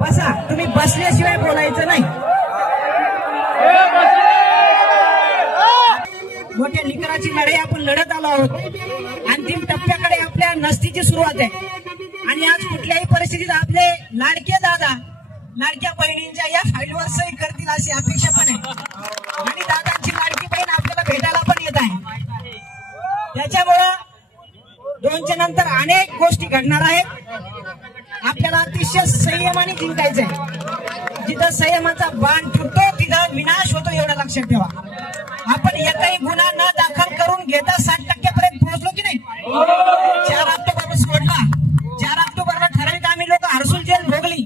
बसा. तुम्ही बसल्याशिवाय बोलायचं नाही. मोठ्या निकराची लढाई आपण लढत आलो आहोत. अंतिम टप्प्याकडे आपल्या नसतीची सुरुवात आहे. आणि आज कुठल्याही परिस्थितीत आपले लाडके दादा लाडक्या बहिणींच्या या फाईलवर सही करतील अशी अपेक्षा पण आहे. आणि दादांची लाडकी बहीण आपल्याला भेटायला पण येत आहे. त्याच्यामुळं दोनच्या नंतर अनेक गोष्टी घडणार आहेत. आपल्याला अतिशय संयमाने जिंकायचंय. जिथं संयमाचा बाण फुटतो तिथं विनाश होतो एवढं लक्षात ठेवा. आपण एकही गुन्हा न दाखल करून घेता साठ टक्क्यापर्यंत पोहोचलो की नाही? चार ऑक्टोबर सोडला. चार ऑक्टोबरला ठराविक आम्ही लोक हर्सुल जेल भोगली.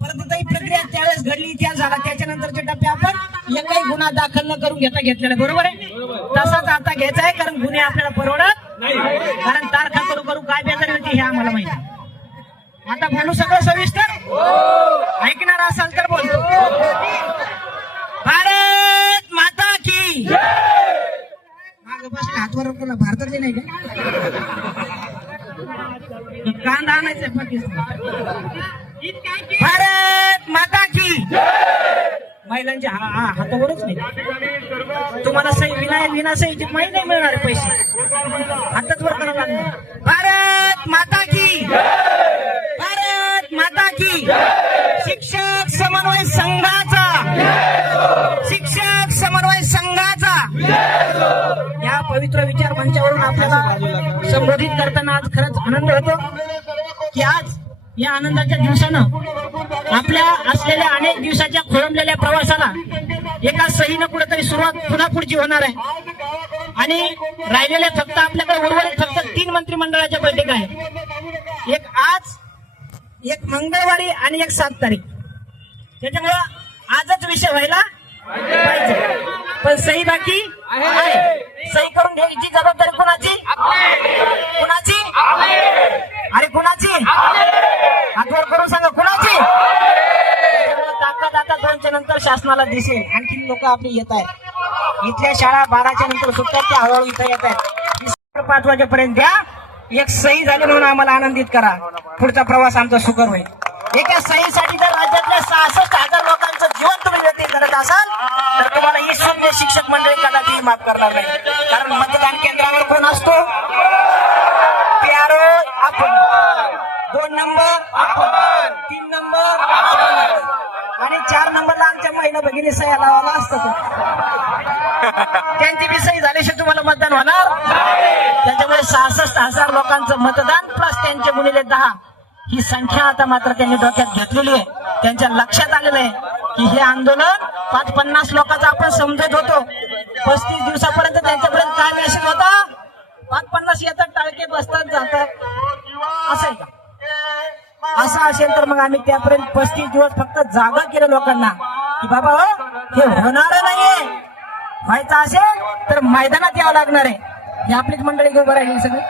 परंतु ही प्रक्रिया त्यावेळेस घडली इतिहास झाला. त्याच्यानंतरचे टप्पे आपण एकही गुन्हा दाखल न करून घेता घेतलेला. बरोबर आहे? तसाच आता घ्यायचा आहे कारण गुन्हे आपल्याला परवडत कारण तारखा करू करू काय बेजारी होती हे आम्हाला माहिती आहे. आता बोलू सगळं सविस्तर? ऐकणार असाल तर बोलतो भारत माता की माग बसले हातवर तुला भारतातले नाही का? कांदा आणायचा पाकिस्तान. भारत माता की महिलांच्या हा हा हातावरच नाही. तुम्हाला सही विना विना सहीची माहीत नाही मिळणार पैसे. हातच वर करावं लागणार भारत माता की भारत माता की शिक्षक समन्वय संघाचा. शिक्षक समन्वय संघाचा. या पवित्र विचार मंचावरून आपल्याला संबोधित करताना आज खरंच आनंद होतो. की आज या आनंदाच्या दिवसानं आपल्या असलेल्या अनेक दिवसाच्या खोळंबलेल्या प्रवासाला एका सहीनं कुठेतरी सुरुवात पुन्हा पुढची होणार आहे. आणि राहिलेल्या फक्त आपल्याकडे उर्वरित फक्त तीन मंत्रिमंडळाच्या बैठका आहेत. एक आज एक मंगळवारी आणि एक सात तारीख. त्याच्यामुळं आजच विषय व्हायला पाहिजे. पण सही बाकी आहे. सही करून घ्यायची जबाबदारी कुणाची? कुणाची? अरे कुणाची? हातवर करून सांगा कुणाची? ताकद आता दोनच्या नंतर शासनाला दिसेल. आणखी लोक आपली येत आहेत. इथल्या शाळा बाराच्या नंतर सुटतात त्या हळूहळू इथं येत आहेत. पाच वाजेपर्यंत द्या. एक सही झाली म्हणून आम्हाला आनंदित करा. पुढचा प्रवास आमचा सुकर होईल. एका सहीसाठी जर राज्यातल्या सहासष्ट हजार लोकांचं जीवन तुम्ही व्यतीत करत असाल तर तुम्हाला ही शून्य शिक्षक मंडळी कदाचित माफ करणार नाही. कारण मतदान केंद्रावर कोण असतो? प्यारो आपण. दोन नंबर आपण. तीन नंबर आपण. आणि चार नंबरला आमच्या महिला भगिनी सह्या लावायला असतात. त्यांची बी सही झाल्याशिवाय तुम्हाला मतदान होणार सहासष्ट हजार लोकांचं मतदान प्लस त्यांचे गुणिले दहा. ही संख्या आता मात्र त्यांनी डोक्यात घेतलेली आहे. त्यांच्या लक्षात आलेलं आहे की हे आंदोलन पाच पन्नास लोकांचं आपण समजत होतो. पस्तीस दिवसापर्यंत त्यांच्यापर्यंत काय मेसेज होता? पाच पन्नास येतात टाळके बसतात जातात. असेल का? असं असेल तर मग आम्ही त्यापर्यंत पस्तीस दिवस फक्त जागा केलं लोकांना. की बाबा हो हे होणार नाहीये. व्हायचं असेल तर मैदानात यावं लागणार आहे. ही आपलीच मंडळी उभं राहिली सगळी?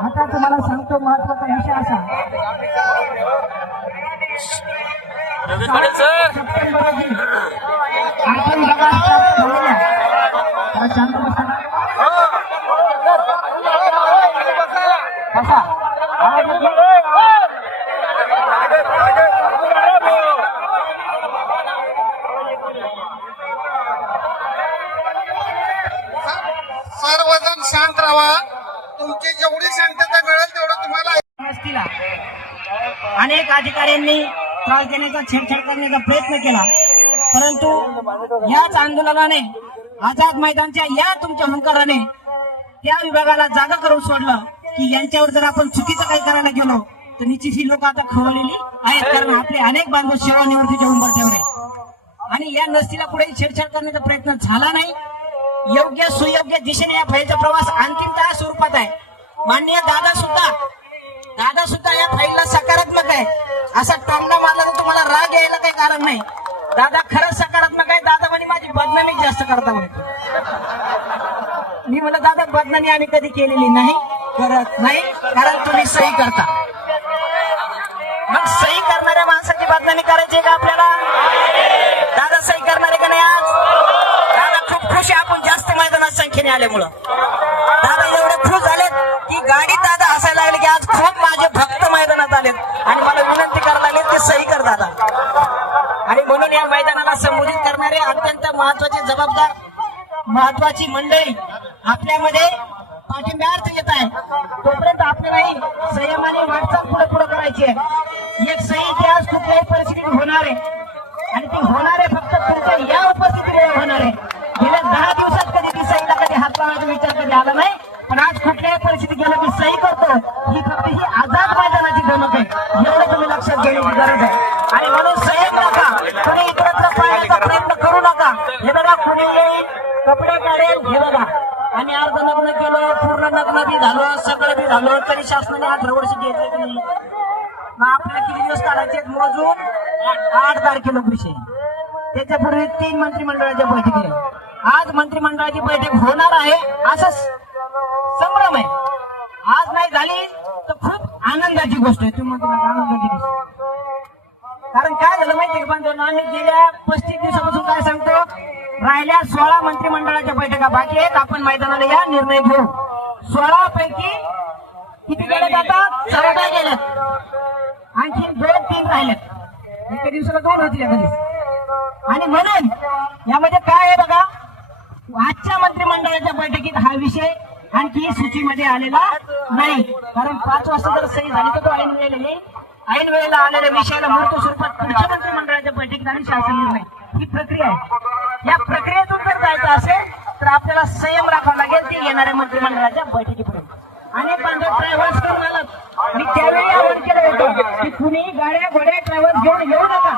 आता तुम्हाला सांगतो महत्त्वाचा विषय असा. सप्टेंबर अनेक अधिकाऱ्यांनी त्रास देण्याचा छेडछाड करण्याचा प्रयत्न केला. परंतु याच आंदोलनाने आझाद मैदानच्या या तुमच्या हुंकाराने त्या विभागाला जागा करून सोडलं की यांच्यावर जर आपण चुकीचं काही करायला गेलो तर निश्चित ही लोक आता खवळलेली आहेत. कारण आपले अनेक बांधव सेवानिवृत्तीच्या उंबरठ्यावर आहे आणि या नसतीला पुढे छेडछाड करण्याचा प्रयत्न झाला नाही. योग्य सुयोग्य दिशेने या फाईलचा प्रवास अंतिमतः स्वरूपात आहे. माननीय दादा सुद्धा दादा सुद्धा या फाईलला सकारात्मक आहे. असा टोंगडा मारला तर तुम्हाला राग यायला काही कारण नाही. दादा खरंच सकारात्मक आहे. दादा म्हणजे माझी बदनामी जास्त करता म्हणतो मी म्हणलं दादा बदनामी आम्ही कधी केलेली नाही. करत नाही कारण तुम्ही सही करता. मग सही करणाऱ्या माणसाची बदनामी करायची का आपल्याला? दादा सही करणारे का नाही आज? दादा खूप खुशी आपण जास्त मैदानात संख्येने आल्यामुळं. म्हणून या मैदानाला संबोधित करणारे अत्यंत महत्त्वाचे जबाबदार महत्वाची मंडळी आपल्यामध्ये पाठिंब्यार्थ येत आहे. तोपर्यंत आपल्यालाही संयमाने वाटचाल पुढे पुढे करायची आहे. एक सही इतिहास कुठल्याही परिस्थितीत होणार आहे. आणि ती होणार आहे फक्त तुमच्या या उपस्थितीमुळे होणार आहे. गेल्या दहा दिवसात कधी ती सहीला कधी हात लावण्याचा विचार कधी आला नाही पण आज कुठल्याही परिस्थितीत गेलं मी सही करतो ही फक्त ही आझाद मैदानाची धमक आहे. एवढं तुम्ही लक्षात घेण्याची गरज आहे. आणि म्हणून कपडे हे बघा. आम्ही अर्ध लग्न केलं पूर्ण लग्न बी झालं सगळं बी झालं. तरी शासनाने अठरा वर्ष घेतले की नाही? मग आपल्याला किती दिवस काढायचे मोजून आठ तारखेला विषय त्याच्यापूर्वी तीन मंत्रिमंडळाच्या बैठकी आज मंत्रिमंडळाची बैठक होणार आहे असं संभ्रम आहे. आज नाही झाली तर खूप आनंदाची गोष्ट आहे. तुम्ही आनंदाची गोष्ट कारण काय झालं माहितीये का आम्ही गेल्या पस्तीस दिवसापासून काय सांगतो? राहिल्या सोळा मंत्रिमंडळाच्या बैठका बाकी आहेत. आपण मैदानाला या निर्णय घेऊ. सोळा पैकी किती गेले चौदा गेलेत आणखी दोन तीन राहिलेत एका दिवसाला दोन होतील एका दिवस आणि म्हणून यामध्ये काय आहे बघा? आजच्या मंत्रिमंडळाच्या बैठकीत हा विषय आणखी सूचीमध्ये आलेला नाही. कारण पाच वाजता जर सही झाली तर तो ऐन वेळेला येईल. ऐन वेळेला आलेल्या विषयाला मूर्त स्वरूपात पुढच्या मंत्रिमंडळाच्या बैठकीत आणि शासन निर्णय. ही प्रक्रिया आहे. या प्रक्रियेतून जर जायचं असेल तर आपल्याला संयम राखावा लागेल ती येणाऱ्या मंत्रिमंडळाच्या बैठकीपर्यंत. आणि बांधव ट्रॅव्हल्स करून आलं मी त्यावेळी आवाहन केलं होतं की कुणीही गाड्या घोड्या ट्रॅव्हल्स घेऊन येऊ नका.